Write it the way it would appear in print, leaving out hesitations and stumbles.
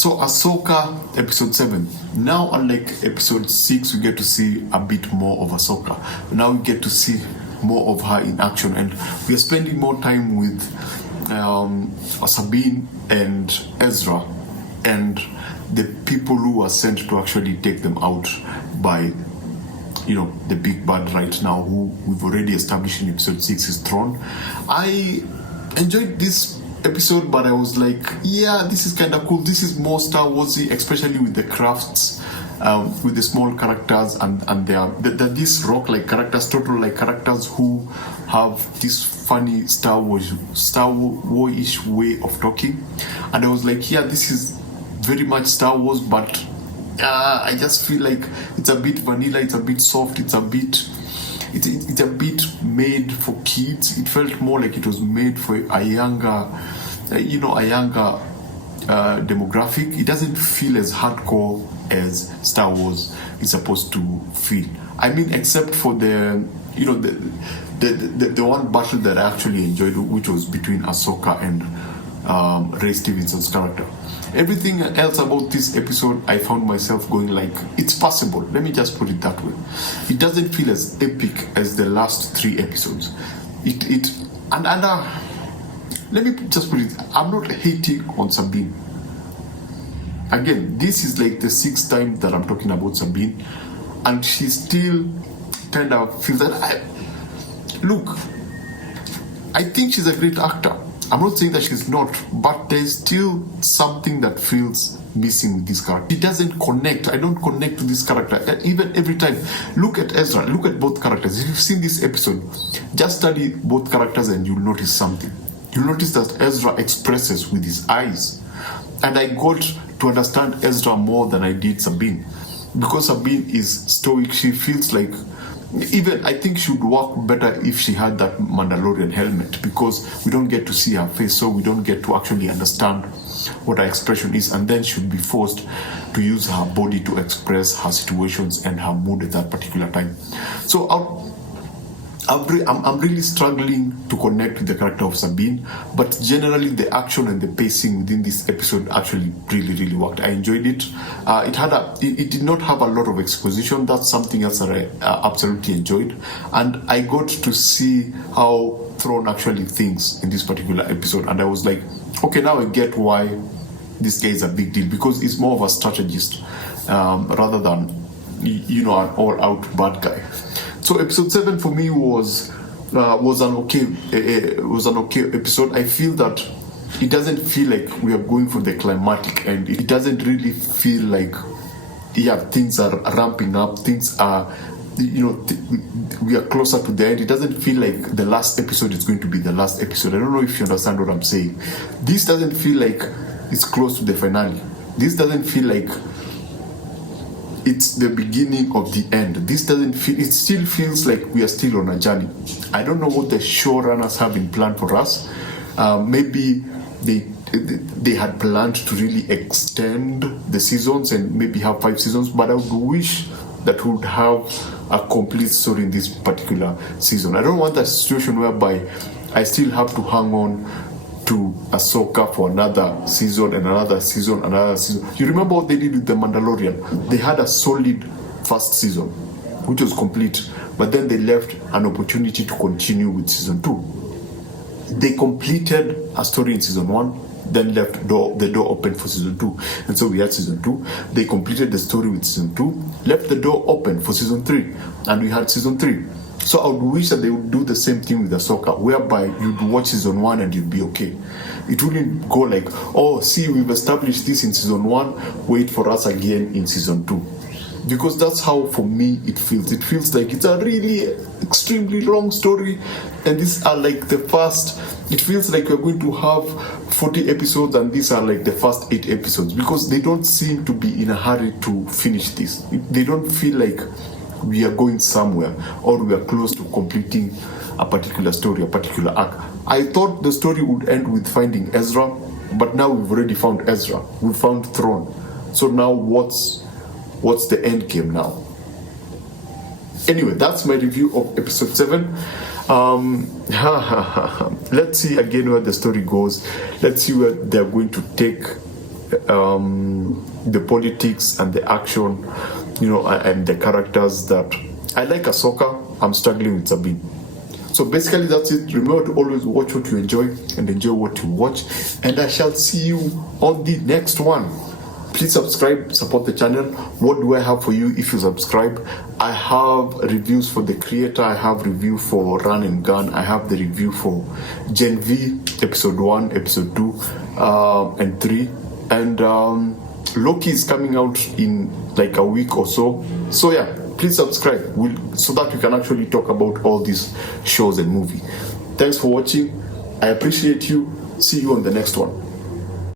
So Ahsoka episode 7. Now, unlike episode 6, we get to see a bit more of Ahsoka. Now we get to see more of her in action, and we are spending more time with Sabine and Ezra and the people who are sent to actually take them out by, the big bad right now, who we've already established in episode 6 is Thrawn. I enjoyed this episode, but I was like, yeah, this is kind of cool. This is more Star Warsy, especially with the crafts, with the small characters, and they're these rock-like characters, total-like characters who have this funny Star Wars-ish way of talking. And I was like, yeah, this is very much Star Wars, but I just feel like it's a bit vanilla, it's a bit soft, it's a bit made for kids. It felt more like it was made for a younger demographic. It doesn't feel as hardcore as Star Wars is supposed to feel. I mean, except for the one battle that I actually enjoyed, which was between Ahsoka and Ray Stevenson's character. Everything else about this episode, I found myself going like, it's possible. Let me just put it that way. It doesn't feel as epic as the last 3 episodes. Let me just put it, I'm not hating on Sabine. Again, this is like the 6th time that I'm talking about Sabine, and she still kind of feels that look, I think she's a great actor. I'm not saying that she's not, but there's still something that feels missing with this character. She doesn't connect. I don't connect to this character. Even every time. Look at Ezra. Look at both characters. If you've seen this episode, just study both characters and you'll notice something. You'll notice that Ezra expresses with his eyes. And I got to understand Ezra more than I did Sabine. Because Sabine is stoic, she feels like, even I think she would work better if she had that Mandalorian helmet, because we don't get to see her face, so we don't get to actually understand what her expression is, and then she'd be forced to use her body to express her situations and her mood at that particular time. So I'm really struggling to connect with the character of Sabine, but generally the action and the pacing within this episode actually really, really worked. I enjoyed it. It did not have a lot of exposition. That's something else that I absolutely enjoyed, and I got to see how Thrawn actually thinks in this particular episode, and I was like, okay, now I get why this guy is a big deal, because he's more of a strategist rather than an all-out bad guy. So episode 7 for me was an okay episode. I feel that it doesn't feel like we are going for the climatic end. It doesn't really feel like things are ramping up. Things are we are closer to the end. It doesn't feel like the last episode is going to be the last episode. I don't know if you understand what I'm saying. This doesn't feel like it's close to the finale. This doesn't feel like it's the beginning of the end. This doesn't feel, it still feels like we are still on a journey. I don't know what the showrunners have in plan for us. Maybe they had planned to really extend the seasons and maybe have 5 seasons, but I would wish that we would have a complete story in this particular season. I don't want that situation whereby I still have to hang on to Ahsoka for another season and another season, another season. You remember what they did with the Mandalorian? They had a solid first season, which was complete, but then they left an opportunity to continue with season 2. They completed a story in season 1, then left the door open for season 2. And so we had season 2. They completed the story with season 2, left the door open for season 3, and we had season 3. So I would wish that they would do the same thing with Ahsoka, whereby you'd watch season 1 and you'd be okay. It wouldn't go like, oh, see, we've established this in season 1, wait for us again in season 2. Because that's how, for me, it feels. It feels like it's a really extremely long story, and these are like the first, it feels like we're going to have 40 episodes, and these are like the first 8 episodes, because they don't seem to be in a hurry to finish this. They don't feel like we are going somewhere, or we are close to completing a particular story, a particular arc. I thought the story would end with finding Ezra, but now we've already found Ezra. We found Thrawn. So now what's the end game now? Anyway, that's my review of episode 7. Let's see again where the story goes. Let's see where they're going to take the politics and the action, and the characters that I like. Ahsoka, I'm struggling with Sabine. So basically that's it. Remember to always watch what you enjoy and enjoy what you watch, and I shall see you on the next one. Please subscribe, support the channel. What do I have for you if you subscribe? I have reviews for The Creator, I have review for Run and Gun, I have the review for Gen V, episode 1, episode 2, and 3. And Loki is coming out in like a week or so. So yeah, please subscribe so that we can actually talk about all these shows and movies. Thanks for watching. I appreciate you. See you on the next one.